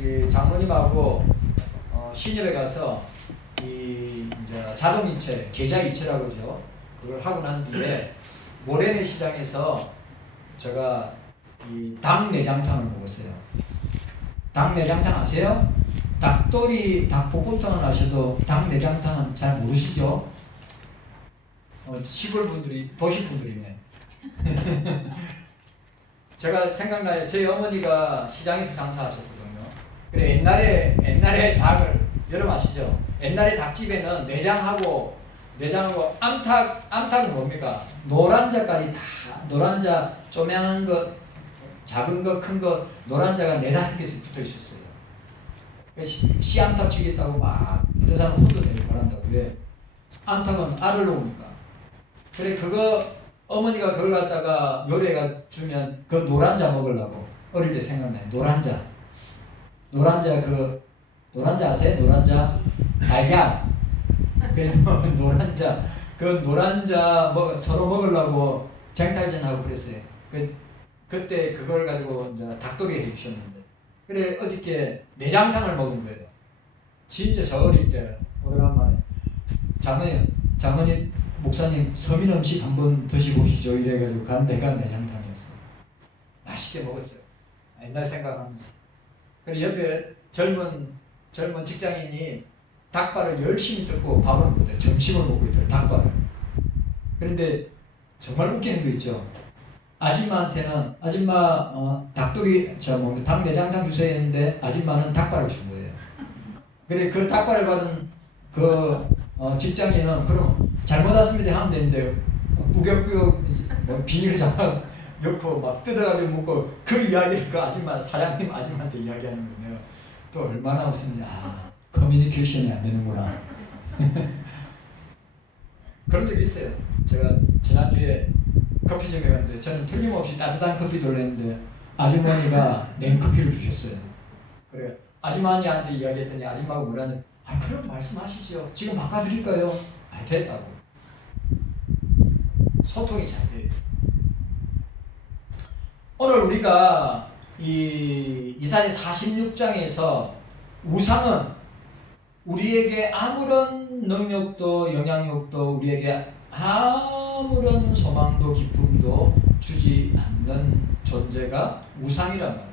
우리 장모님하고 신협에 가서 이제 자동이체, 계좌이체라고 그러죠. 그걸 하고 난 뒤에 모래내 시장에서 제가 이 닭내장탕을 먹었어요. 닭내장탕 아세요? 닭도리, 닭볶음탕은 아셔도 닭내장탕은 잘 모르시죠? 시골 분들이, 도시 분들이네. 제가 생각나요. 저희 어머니가 시장에서 장사하셨거든요. 그래 옛날에 닭을 여러분 아시죠? 옛날에 닭집에는 내장하고 암탉은 뭡니까? 노란자까지 다 노란자 쪼매한 것, 작은 거, 큰 거, 노란자가 4-5개씩 붙어 있었어요. 씨암탉 치겠다고 막 그 사람 혼도 내고 말한다고. 왜? 암탉은 알을 놓으니까. 그래 그거 어머니가 그걸 갖다가 요리해가 주면 그 노란자 먹으려고 어릴 때 생각나요. 노란자 노란자 아세요? 노란자 달걀. 그래 노란자 그 노란자 서로 먹으려고 쟁탈전하고 그랬어요. 그때 그걸 가지고 이제 닭도리 해주셨는데 그래 어저께 내장탕을 먹은 거예요. 진짜 저 어릴 때 오래간만에 장모님 목사님 서민 음식 한번 드셔보시죠 이래가지고 간 내가 내장탕이었어. 맛있게 먹었죠. 옛날 생각하면서. 그리고 옆에 젊은 직장인이 닭발을 열심히 뜯고 밥을 먹어요. 점심을 먹고 있더라고요. 닭발을. 그런데 정말 웃기는 거 있죠. 아줌마한테는 닭도리 닭내장탕 주세요 했는데 아줌마는 닭발을 준 거예요. 그래 그 닭발을 받은 그 직장인은 그럼 잘못 왔습니다 하면 되는데 꾸역꾸역 비닐을 잡아 넣고 막 뜯어가지고 먹고 그 이야기를 그 사장님 아줌마한테 이야기하는 거예요. 또 얼마나 웃습니다. 커뮤니케이션이 안 되는구나. 그런 적이 있어요. 제가 지난주에 커피점에 갔는데 저는 틀림없이 따뜻한 커피 돌렸는데 아주머니가 냉커피를 주셨어요. 그래 아주머니한테 이야기했더니 아줌마가 뭐라는 그럼 말씀하시죠. 지금 바꿔드릴까요? 됐다고. 소통이 잘 돼요. 오늘 우리가 이 이사야 46장에서 우상은 우리에게 아무런 능력도 영향력도 우리에게 아무런 소망도 기쁨도 주지 않는 존재가 우상이란 말이죠.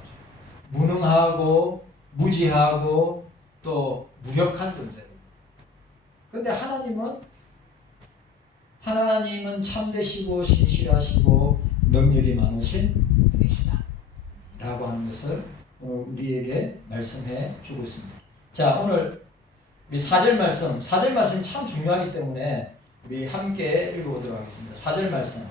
무능하고 무지하고 또 무력한 존재입니다. 그런데 하나님은 참되시고 신실하시고 능력이 많으신 분이시다 라고 하는 것을 우리에게 말씀해 주고 있습니다. 자, 오늘 우리 4절 말씀 참 중요하기 때문에 우리 함께 읽어보도록 하겠습니다. 4절 말씀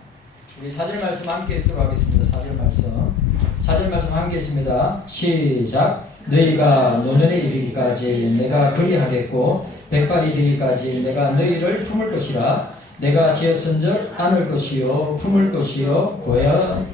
우리 4절 말씀 함께 읽도록 하겠습니다. 4절 말씀 함께 있습니다. 시작. 너희가 노년에 이르기까지 내가 그리하겠고 백발이 되기까지 내가 너희를 품을 것이라. 내가 지었은즉 안을 것이요 품을 것이요 구하여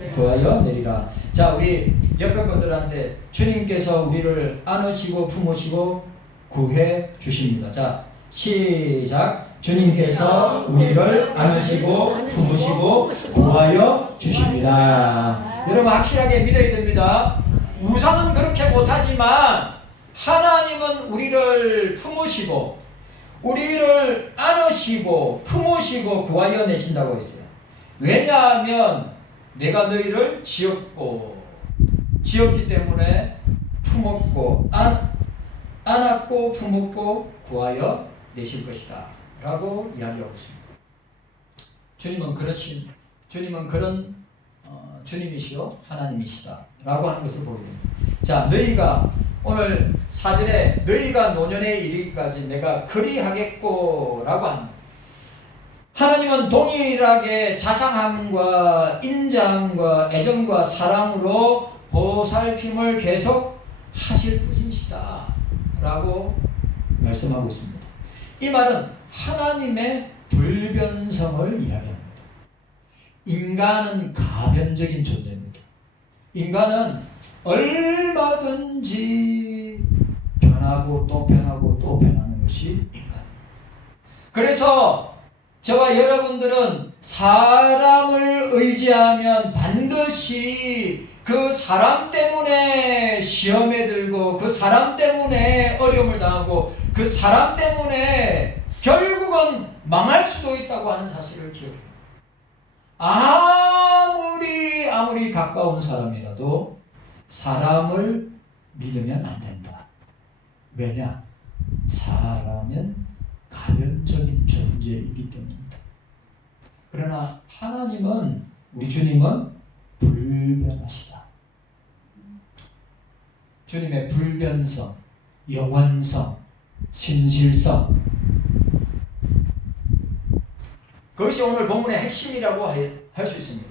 내리라. 자, 우리 옆에 분들한테 주님께서 우리를 안으시고 품으시고 구해 주십니다. 자, 시작. 주님께서 우리를 안으시고 품으시고 구하여 주십니다. 여러분 확실하게 믿어야 됩니다. 우상은 그렇게 못하지만 하나님은 우리를 품으시고 우리를 안으시고 품으시고 구하여 내신다고 했어요. 왜냐하면 내가 너희를 지었기 때문에 품었고 안았고 품었고 구하여 내실 것이다 라고 이야기하고 있습니다. 주님은 그런 주님이시요 하나님이시다 라고 하는 것을 보게 됩니다. 자, 너희가 오늘 4절에 너희가 노년에 이르기까지 내가 그리하겠고 라고 합니다. 하나님은 동일하게 자상함과 인자함과 애정과 사랑으로 보살핌을 계속 하실 분이시다 라고 말씀하고 있습니다. 이 말은 하나님의 불변성을 이야기합니다. 인간은 가변적인 존재입니다. 인간은 얼마든지 변하고 또 변하고 또 변하는 것이 인간입니다. 그래서 저와 여러분들은 사람을 의지하면 반드시 그 사람 때문에 시험에 들고 그 사람 때문에 어려움을 당하고 그 사람 때문에 결국은 망할 수도 있다고 하는 사실을 기억해요. 아무리 가까운 사람이라도 사람을 믿으면 안 된다. 왜냐? 사람은 가변적인 존재이기 때문입니다. 그러나 하나님은, 우리 주님은 불변하시다. 주님의 불변성, 영원성, 신실성, 그것이 오늘 본문의 핵심이라고 할 수 있습니다.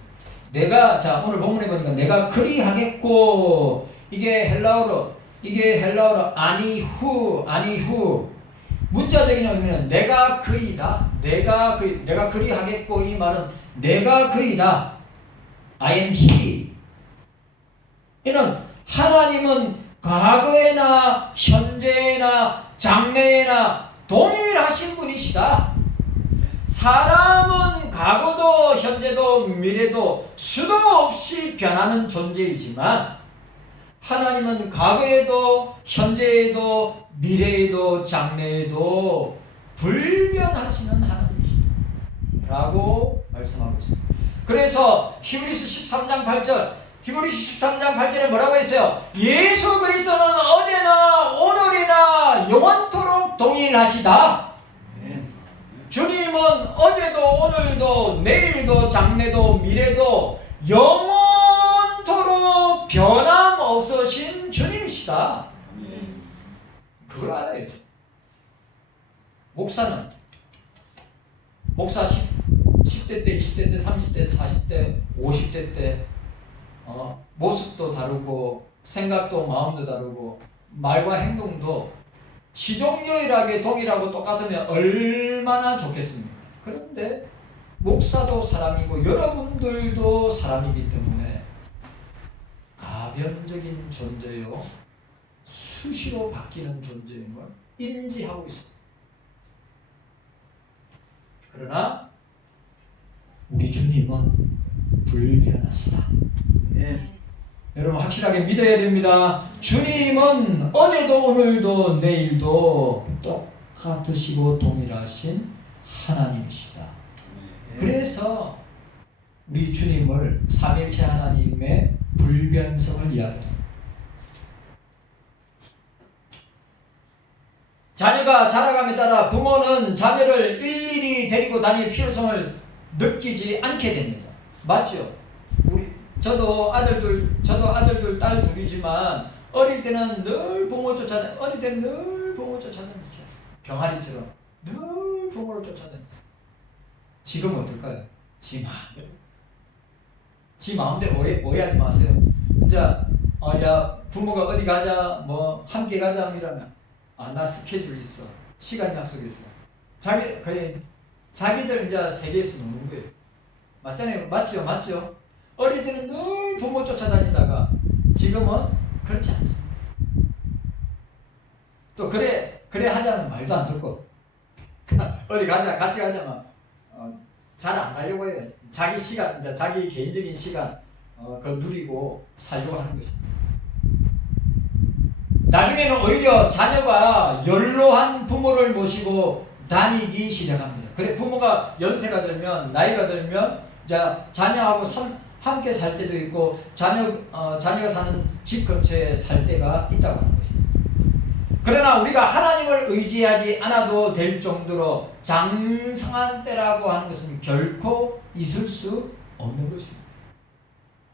오늘 본문에 보니까 내가 그리하겠고, 이게 헬라어로 아니후. 문자적인 의미는 내가 그이다. 내가 그리하겠고, 이 말은 내가 그이다. I am he. 이는 하나님은 과거에나 현재나 장래에나 동일하신 분이시다. 사람은 과거도 현재도 미래도 수도 없이 변하는 존재이지만 하나님은 과거에도 현재에도 미래에도 장래에도 불변하시는 하나님이시다 라고 말씀하고 있습니다. 그래서 히브리서 13장 8절에 뭐라고 했어요? 예수 그리스도는 어제나 오늘이나 영원토록 동일하시다. 주님은 어제도 오늘도 내일도 장래도 미래도 영원토록 변함없으신 주님이시다. 그걸 알아야죠. 목사 10대 때, 20대 때, 30대, 40대, 50대 때 모습도 다르고 생각도 마음도 다르고 말과 행동도 시종유일하게 동일하고 똑같으면 얼마나 좋겠습니까? 그런데 목사도 사람이고 여러분들도 사람이기 때문에 가변적인 존재요, 수시로 바뀌는 존재인 걸 인지하고 있습니다. 그러나 우리 주님은 불변하시다. 네. 여러분 확실하게 믿어야 됩니다. 주님은 어제도 오늘도 내일도 똑같으시고 동일하신 하나님이시다. 그래서 우리 주님을 삼일체 하나님의 불변성을 이야기합니다. 자녀가 자라감에 따라 부모는 자녀를 일일이 데리고 다닐 필요성을 느끼지 않게 됩니다. 맞죠? 저도 아들들, 딸 둘이지만 어릴 때는 늘 부모 쫓아다녔죠. 병아리처럼 늘 부모를 쫓아다녔어요. 지금 어떨까요? 지 마음대로 오해하지 마세요. 이제 야 부모가 어디 가자, 뭐 함께 가자 이러면 나 스케줄 있어, 시간 약속 있어. 자기들 이제 세계에서 노는 거예요. 맞잖아요. 맞죠? 어릴 때는 늘 부모 쫓아다니다가 지금은 그렇지 않습니다. 또 그래 하자면 말도 안 듣고 어디 가자, 같이 가자면 잘 안 가려고 해요. 자기 시간, 이제 자기 개인적인 시간 그거 누리고 살려고 하는 것입니다. 나중에는 오히려 자녀가 연로한 부모를 모시고 다니기 시작합니다. 그래 부모가 연세가 들면, 나이가 들면 이제 자녀하고 함께 살 때도 있고 자녀가 사는 집 근처에 살 때가 있다고 하는 것입니다. 그러나 우리가 하나님을 의지하지 않아도 될 정도로 장성한 때라고 하는 것은 결코 있을 수 없는 것입니다.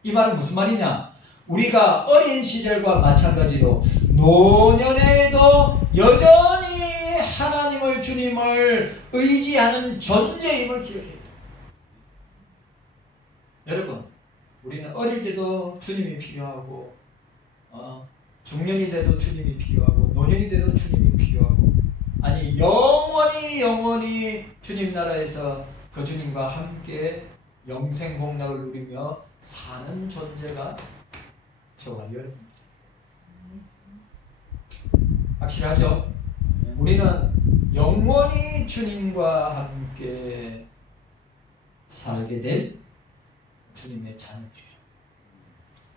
이 말은 무슨 말이냐? 우리가 어린 시절과 마찬가지로 노년에도 여전히 하나님을, 주님을 의지하는 존재임을 기억해야 돼요. 여러분, 우리는 어릴 때도 주님이 필요하고 중년이 돼도 주님이 필요하고 노년이 돼도 주님이 필요하고, 아니 영원히 주님 나라에서 그 주님과 함께 영생복락을 누리며 사는 존재가 저와 여러분입니다. 확실하죠? 우리는 영원히 주님과 함께 살게 될 주님의 자녀들이라.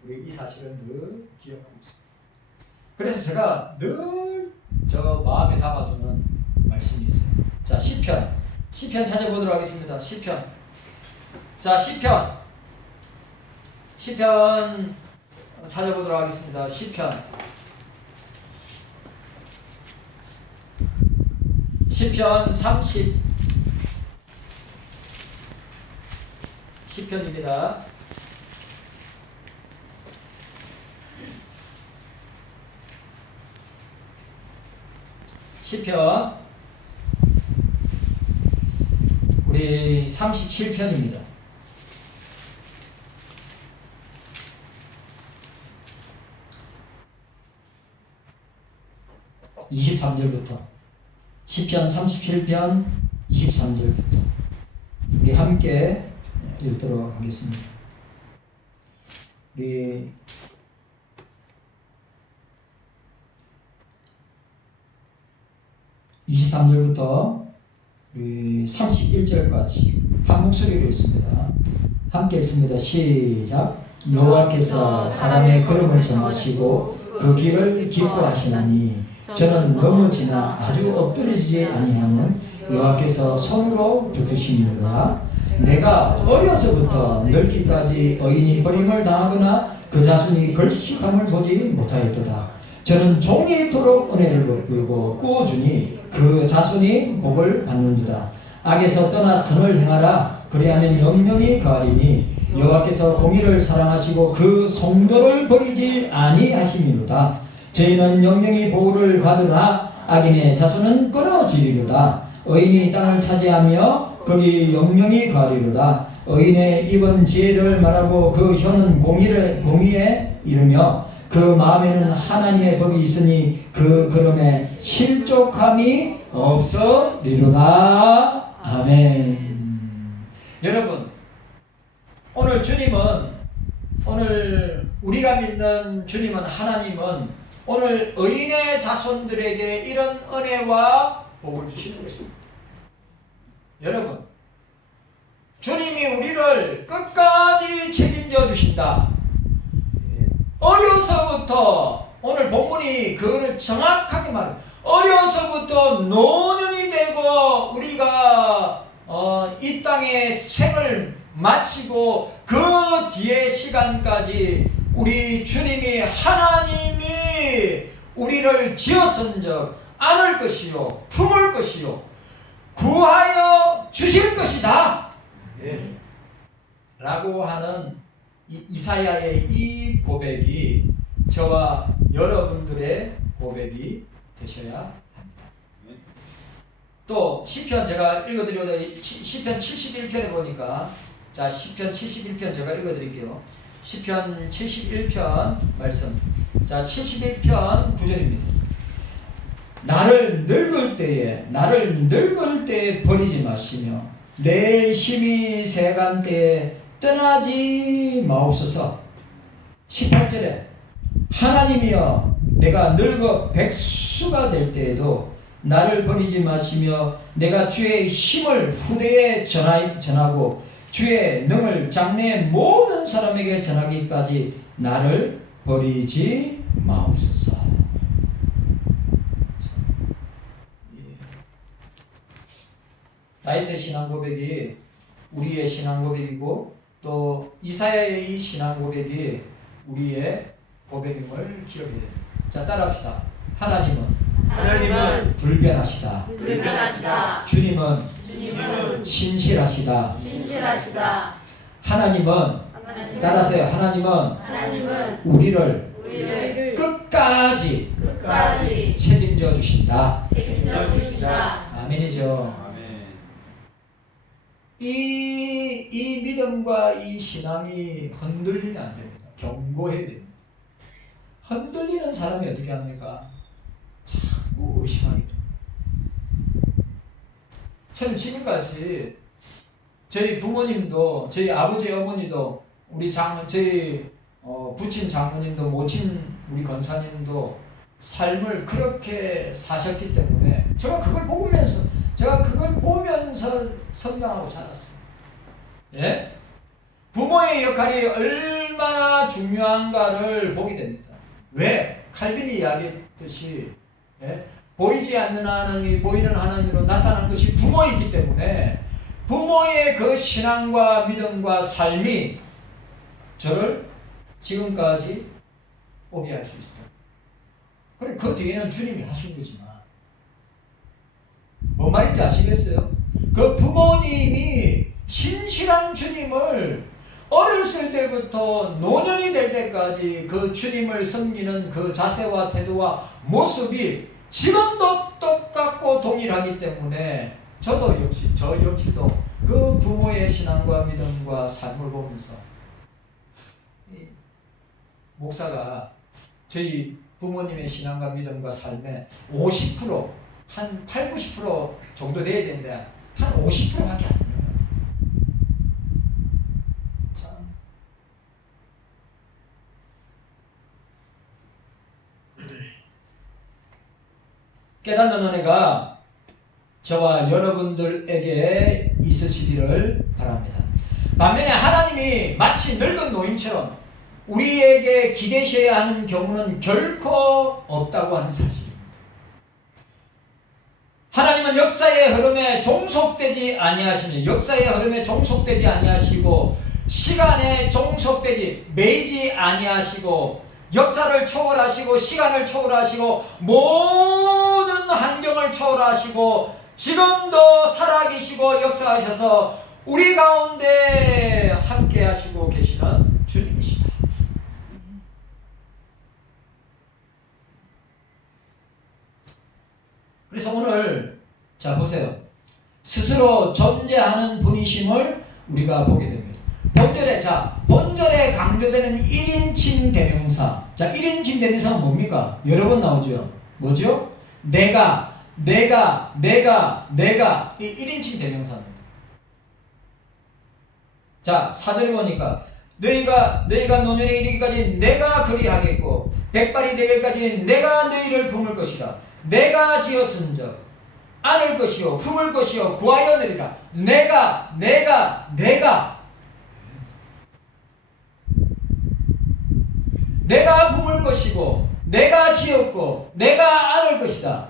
우리 이 사실을 늘 기억하고 있습니다. 그래서 제가 늘 저 마음에 담아두는 말씀이 있어요. 자, 시편 찾아보도록 하겠습니다. 시편. 자, 시편 찾아보도록 하겠습니다. 시편 10편입니다. 시편 우리 37편입니다. 23절부터 시편 37편 23절부터 우리 함께 읽도록 하겠습니다. 우리 23절부터 우리 31절까지 한 목소리로 읽습니다. 함께 읽습니다. 시작. 여호와께서 사람의 걸음을 정하시고 그 길을 기뻐하시나니 저는 넘어지나 아주 엎드러지지 아니하면 여호와께서 손으로 붙드시니라. 내가 어려서부터 늙기까지 어인이 버림을 당하거나 그 자손이 걸식함을 보지 못하였도다. 저는 종일토록 은혜를 베풀고 꾸어주니 그 자손이 복을 받는도다. 악에서 떠나 선을 행하라. 그리하면 영영이 가리니 여호와께서 공의를 사랑하시고 그 성도를 버리지 아니하심이로다. 저희는 영영이 보호를 받으나 악인의 자손은 끊어지리로다. 의인이 땅을 차지하며 거기 영영이 가리로다. 의인의 입은 지혜를 말하고 그 혀는 공의에 이르며 그 마음에는 하나님의 법이 있으니 그 걸음에 실족함이 없으리로다. 아멘. 여러분, 오늘 우리가 믿는 주님은, 하나님은 오늘 의인의 자손들에게 이런 은혜와 복을 주시는 것입니다. 여러분, 주님이 우리를 끝까지 책임져 주신다. 어려서부터, 오늘 본문이 그걸 정확하게 말합니다. 어려서부터 노년이 되고 우리가 이 땅의 생을 마치고 그 뒤의 시간까지 우리 주님이, 하나님이 우리를 지어선적 안을 것이요 품을 것이요 구하여 주실 것이다. 예. 라고 하는 이사야의 이 고백이 저와 여러분들의 고백이 되셔야 합니다. 또 시편 제가 읽어드리려고, 시편 71편에 보니까, 자, 시편 71편 제가 읽어드릴게요. 시편 71편 말씀. 자, 71편 9절입니다. 나를 늙을 때에 버리지 마시며 내 힘이 세간 때에 떠나지 마옵소서. 18절에 하나님이여 내가 늙어 백수가 될 때에도 나를 버리지 마시며 내가 주의 힘을 후대에 전하고 주의 능을 장래의 모든 사람에게 전하기까지 나를 버리지 마옵소서. 다윗의 신앙 고백이 우리의 신앙 고백이고, 또 이사야의 이 신앙 고백이 우리의 고백임을 기억해야 됩니다. 자, 따라합시다. 하나님은 불변하시다. 주님은 신실하시다. 하나님은 따라하세요. 하나님은 우리를 끝까지 책임져 주신다. 아멘이죠. 이 믿음과 이 신앙이 흔들리면 안 됩니다. 경고해야 됩니다. 흔들리는 사람이 어떻게 합니까? 자꾸 의심하게 됩니다. 저는 지금까지 저희 부모님도, 저희 아버지 어머니도, 저희 부친 장모님도, 모친 우리 권사님도 삶을 그렇게 사셨기 때문에 제가 그걸 보면서 성장하고 자랐어요. 예? 부모의 역할이 얼마나 중요한가를 보게 됩니다. 왜? 칼빈이 이야기했듯이 예? 보이지 않는 하나님이 보이는 하나님으로 나타난 것이 부모이기 때문에 부모의 그 신앙과 믿음과 삶이 저를 지금까지 오게 할 수 있어요. 그래, 그 뒤에는 주님이 하신 거지만 뭔 말인지 아시겠어요? 그 부모님이 신실한 주님을 어렸을 때부터 노년이 될 때까지 그 주님을 섬기는 그 자세와 태도와 모습이 지금도 똑같고 동일하기 때문에 저 역시도 그 부모의 신앙과 믿음과 삶을 보면서 목사가 저희 부모님의 신앙과 믿음과 삶에 50%, 한 8, 90% 정도 돼야 되는데 한 50%밖에 안 돼요. 참. 깨닫는 은혜가 저와 여러분들에게 있으시기를 바랍니다. 반면에 하나님이 마치 늙은 노인처럼 우리에게 기대셔야 하는 경우는 결코 없다고 하는 사실입니다. 하나님은 역사의 흐름에 종속되지 아니하시니 역사의 흐름에 종속되지 아니하시고 시간에 종속되지 매이지 아니하시고 역사를 초월하시고 시간을 초월하시고 모든 환경을 초월하시고 지금도 살아계시고 역사하셔서 우리 가운데 함께 하시고 계시는 주님이시다. 그래서 오늘 자 보세요. 스스로 존재하는 분이심을 우리가 보게 됩니다. 본절에 강조되는 1인칭 대명사. 자, 1인칭 대명사는 뭡니까? 여러 번 나오죠. 뭐죠? 내가 이 1인칭 대명사입니다. 자, 4절 보니까 너희가 노년에 이르기까지 내가 그리하겠고 백발이 되기까지 내가 너희를 품을 것이라. 내가 지었은즉 안을 것이요 품을 것이요 구하여 내리라. 내가 품을 것이고 내가 지었고 내가 안을 것이다.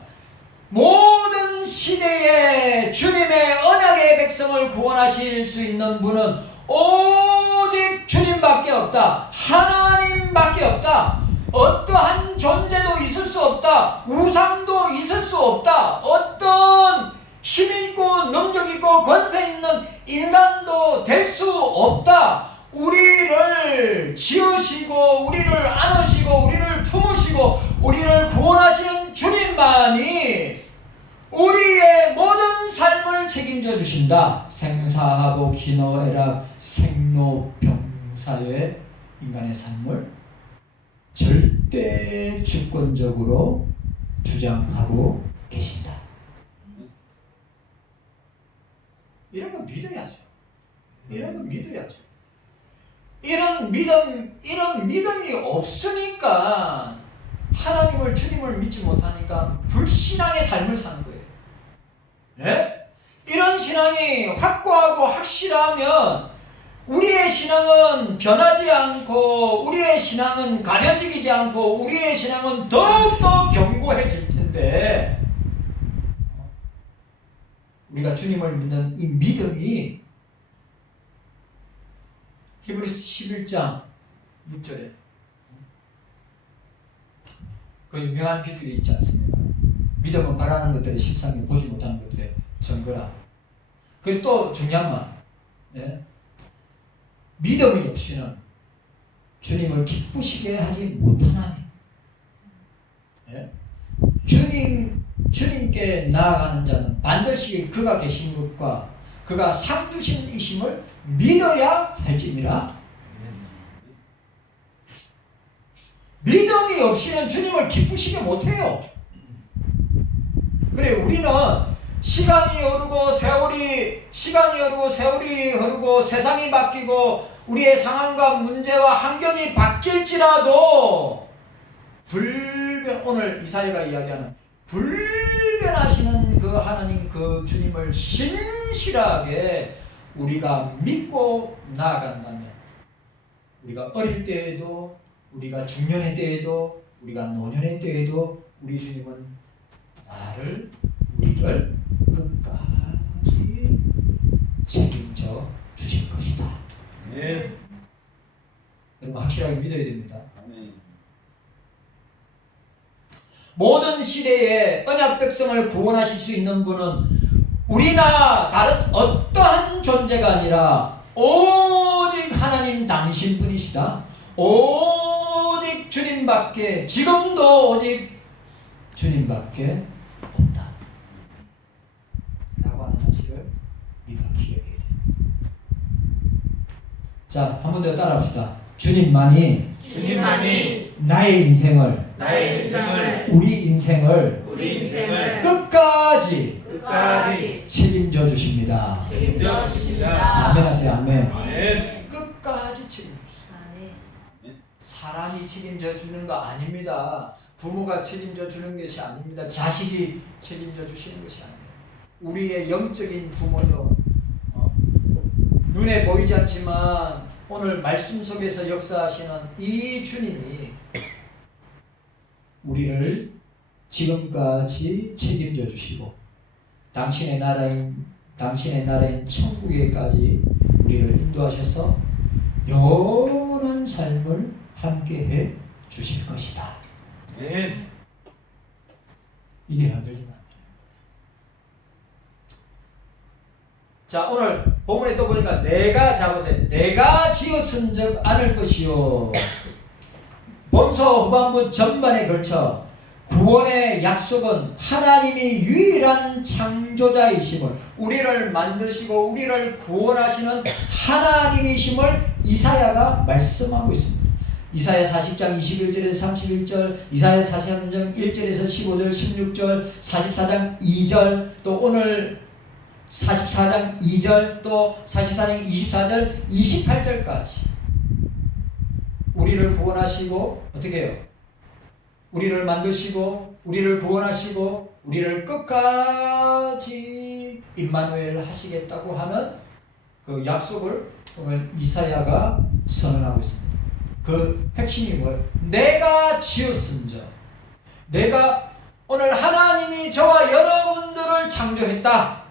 모든 시대에 주님의 언약의 백성을 구원하실 수 있는 분은 오직 주님밖에 없다. 하나님밖에 없다. 어떠한 존재도 있을 수 없다. 우상도 있을 수 없다. 어떤 힘있고 능력있고 권세있는 인간도 될 수 없다. 우리를 지으시고 우리를 안으시고 우리를 품으시고 우리를 구원하시는 주님만이 우리의 모든 삶을 책임져 주신다. 생사하고 기노애락 생로병사의 인간의 삶을 절대 주권적으로 주장하고 계신다. 이런 거 믿어야죠. 이런 믿음이 없으니까 하나님을 주님을 믿지 못하니까 불신앙의 삶을 사는 거예요. 네? 이런 신앙이 확고하고 확실하면 우리의 신앙은 변하지 않고 우리의 신앙은 가려지지 않고 우리의 신앙은 더욱더 견고해질 텐데 우리가 주님을 믿는 이 믿음이 히브리서 11장 6절에 그 유명한 비틀이 있지 않습니까? 믿음은 바라는 것들의 실상이 보지 못하는 것들의 증거라. 그리고 또 중요한 말, 예? 믿음이 없이는 주님을 기쁘시게 하지 못하나니, 예? 주님께 나아가는 자는 반드시 그가 계신 것과 그가 상주신이심을 믿어야 할지니라. 믿음이 없이는 주님을 기쁘시게 못해요. 그래, 우리는 시간이 흐르고 세월이 흐르고 세상이 바뀌고 우리의 상황과 문제와 환경이 바뀔지라도 오늘 이사야가 이야기하는 불변하시는 그 하나님 그 주님을 신실하게 우리가 믿고 나아간다면 우리가 어릴 때에도 우리가 중년의 때에도 우리가 노년의 때에도 우리 주님은 우리를 끝까지 책임져 주실 것이다. 네. 여러분 확실하게 믿어야 됩니다. 아멘. 모든 시대에 언약 백성을 구원하실 수 있는 분은 우리나 다른 어떠한 존재가 아니라 오직 하나님 당신뿐이시다. 오직 주님밖에, 지금도 오직 주님밖에 없다 라고 하는 사실을 우리가 기억해야 돼요. 자, 한 번 더 따라합시다. 주님만이 나의 인생을 우리 인생을 끝까지 책임져 주십니다. 아멘 하세요. 아멘. 아멘. 끝까지 책임져 주십니다. 사람이 책임져 주는 거 아닙니다. 부모가 책임져 주는 것이 아닙니다. 자식이 책임져 주시는 것이 아닙니다. 우리의 영적인 부모요, 눈에 보이지 않지만 오늘 말씀 속에서 역사하시는 이 주님이 우리를 지금까지 책임져 주시고 당신의 나라인 천국에까지 우리를 인도하셔서 영원한 삶을 함께해 주실 것이다. 네. 이게 안 들리면 안 돼요. 자, 오늘 본문에 또 보니까 보세요. 내가 지었은즉 않을 것이요. 본서 후반부 전반에 걸쳐 구원의 약속은 하나님이 유일한 창조자이심을, 우리를 만드시고 우리를 구원하시는 하나님이심을 이사야가 말씀하고 있습니다. 이사야 40장 21절에서 31절, 이사야 43장 1절에서 15절, 16절, 44장 2절, 또 오늘 44장 2절, 또 44장 24절, 28절까지 우리를 구원하시고 어떻게 해요? 우리를 만드시고 우리를 구원하시고 우리를 끝까지 임마누엘 하시겠다고 하는 그 약속을 오늘 이사야가 선언하고 있습니다. 그 핵심이 뭐예요? 내가 지었은즉, 내가 오늘 하나님이 저와 여러분들을 창조했다.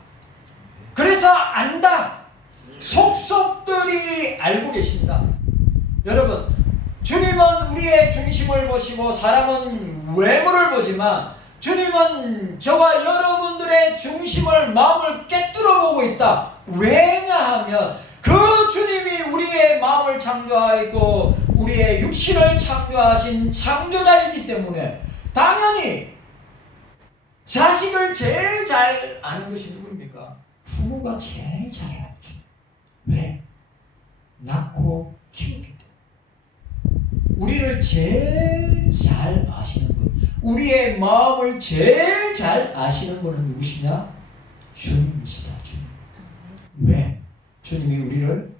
그래서 안다. 속속들이 알고 계신다. 여러분, 주님은 우리의 중심을 보시고 사람은 외모를 보지만 주님은 저와 여러분들의 중심을, 마음을 꿰뚫어 보고 있다. 왜냐하면 그 주님이 우리의 마음을 창조하고 우리의 육신을 창조하신 창조자이기 때문에 당연히 자식을 제일 잘 아는 것이 누구입니까? 부모가 제일 잘 알죠. 왜? 낳고 키우기 때문에. 우리를 제일 잘 아시는 분, 우리의 마음을 제일 잘 아시는 분은 누구시냐? 주님이시다. 주님. 왜? 주님이 우리를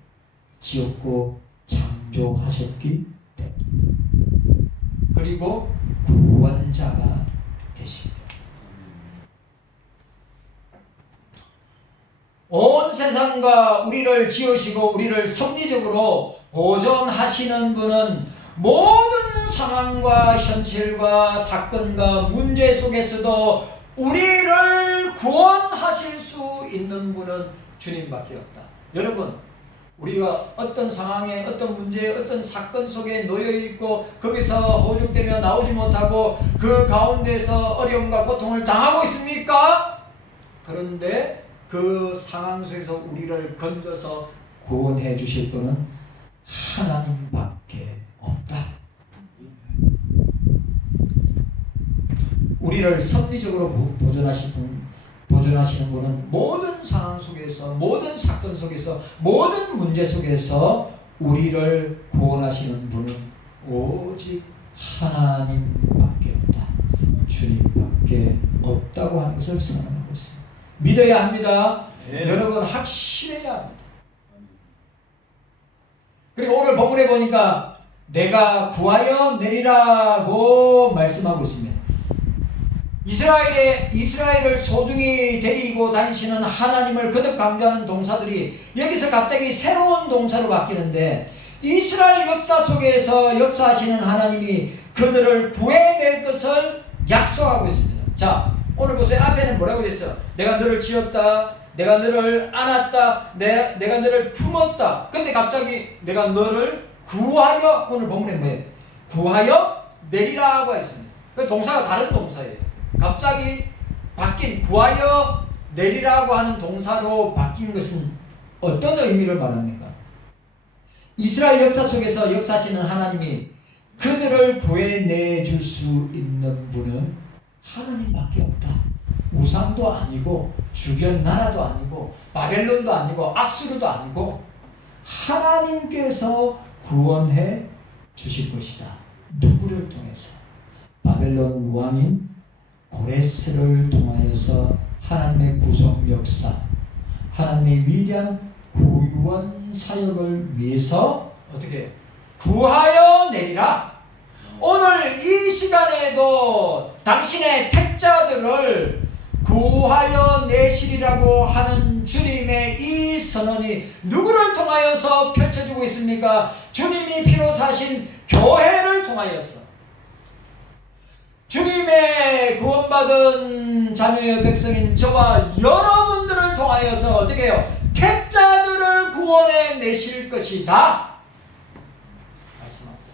지었고 창조하셨기 때문에. 그리고 구원자가 되시기 때문에. 온 세상과 우리를 지으시고 우리를 섭리적으로 보존하시는 분은 모든 상황과 현실과 사건과 문제 속에서도 우리를 구원하실 수 있는 분은 주님밖에 없다. 여러분, 우리가 어떤 상황에, 어떤 문제, 어떤 사건 속에 놓여있고 거기서 허죽되며 나오지 못하고 그 가운데서 어려움과 고통을 당하고 있습니까? 그런데 그 상황 속에서 우리를 건져서 구원해 주실 분은 하나님밖에 없다. 우리를 섭리적으로 보존하시는 분은 모든 상황 속에서, 모든 사건 속에서, 모든 문제 속에서 우리를 구원하시는 분은 오직 하나님밖에 없다. 주님밖에 없다고 하는 것을 선언하고 있습니다. 믿어야 합니다. 네. 여러분, 확신해야 합니다. 그리고 오늘 본문에 보니까 내가 구하여 내리라고 말씀하고 있습니다. 이스라엘을 소중히 데리고 다니시는 하나님을 거듭 강조하는 동사들이 여기서 갑자기 새로운 동사로 바뀌는데, 이스라엘 역사 속에서 역사하시는 하나님이 그들을 구해낼 것을 약속하고 있습니다. 자, 오늘 보세요. 앞에는 뭐라고 됐어? 내가 너를 지었다, 내가 너를 안았다, 내가 너를 품었다. 근데 갑자기 내가 너를 구하여, 오늘 본문에 뭐예요? 구하여 내리라고 했습니다. 그 동사가 다른 동사예요. 갑자기 바뀐, 구하여 내리라고 하는 동사로 바뀐 것은 어떤 의미를 말합니까? 이스라엘 역사 속에서 역사하시는 하나님이 그들을 구해내 줄 수 있는 분은 하나님밖에 없다. 우상도 아니고 주변 나라도 아니고 바벨론도 아니고 아수르도 아니고 하나님께서 구원해 주실 것이다. 누구를 통해서? 바벨론 왕인 고레스를 통하여서 하나님의 구속 역사, 하나님의 위대한 구원 사역을 위해서 어떻게 구하여 내리라. 오늘 이 시간에도 당신의 택자들을 구하여 내시리라고 하는 주님의 이 선언이 누구를 통하여서 펼쳐지고 있습니까? 주님이 피로 사신 교회를 통하여서, 주님의 구원받은 자녀의 백성인 저와 여러분들을 통하여서 어떻게 해요? 택자들을 구원해 내실 것이다 말씀합니다.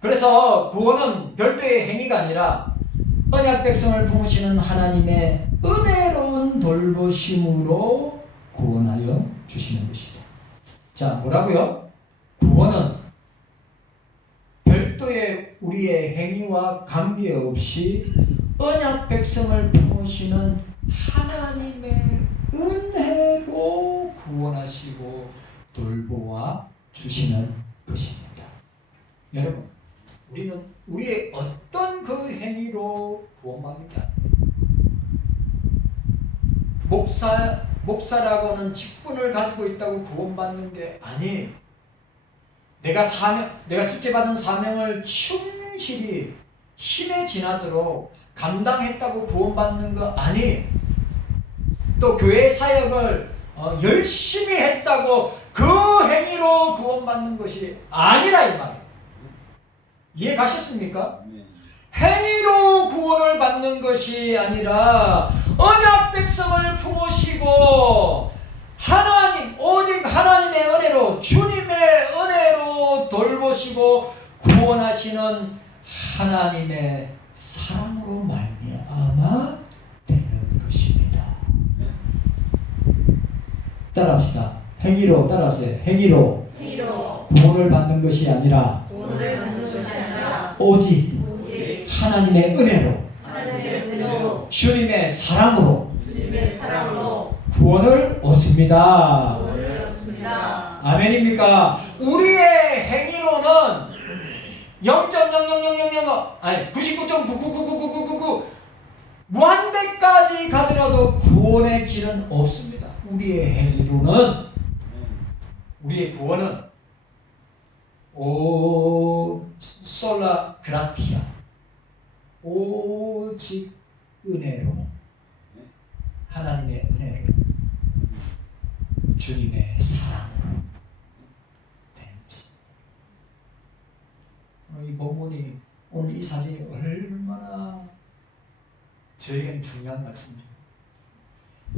그래서 구원은 별도의 행위가 아니라 언약 백성을 품으시는 하나님의 은혜로운 돌보심으로 구원하여 주시는 것이다. 자, 뭐라고요? 구원은 별도의 우리의 행위와 관계없이 언약 백성을 품으시는 하나님의 은혜로 구원하시고 돌보아 주시는 것입니다. 여러분, 우리는 우리의 어떤 그 행위로 구원받는 게 아니에요. 목사라고는 직분을 가지고 있다고 구원받는 게 아니에요. 내가 주께 받은 사명을 충실히 힘에 지나도록 감당했다고 구원받는 거 아니에요. 또 교회 사역을 열심히 했다고 그 행위로 구원받는 것이 아니라 이 말이에요. 이해 가셨습니까? 행위로 구원을 받는 것이 아니라 언약 백성을 품으시고 오직 하나님의 은혜로, 주님의 은혜로 돌보시고 구원하시는 하나님의 사랑으로 말미암아 되는 것입니다. 따라합시다. 행위로 따라하세요. 행위로 구원을 받는 것이 아니라 오직 하나님의 은혜로 주님의 사랑으로 구원을 얻습니다. 아멘입니까? 우리의 행위로는 0.00000 아니 99.9999999 무한대까지 가더라도 구원의 길은 없습니다. 우리의 행위로는, 우리의 구원은 솔라 그라티아, 오직 은혜로, 하나님의 은혜로, 주님의 사랑으로 되는 것입니다. 이 본문이, 오늘 이 사진이 얼마나 저에겐 중요한 말씀입니다.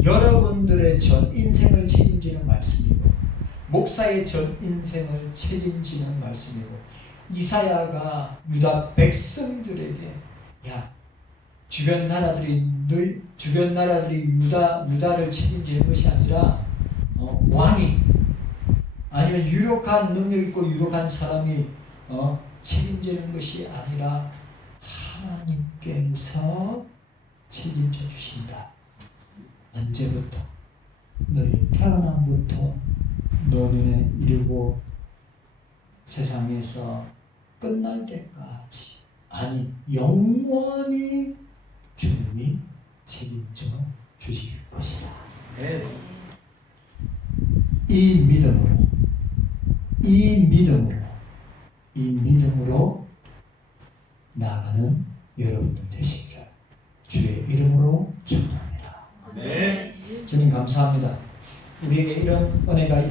여러분들의 전 인생을 책임지는 말씀이고, 목사의 전 인생을 책임지는 말씀이고, 이사야가 유다 백성들에게 주변 나라들이 유다를 책임지는 것이 아니라 왕이 아니면 유력한 능력 있고 유력한 사람이 책임지는 것이 아니라 하나님께서 책임져 주신다. 언제부터? 너희 태어남부터 노년에 이르고 세상에서 끝날 때까지, 아니 영원히 주님이 책임져 주실 것이다. 이 믿음으로 나아가는 여러분들 되시기를 주의 이름으로 축원합니다. 아멘. 주님 감사합니다. 우리에게 이런 은혜가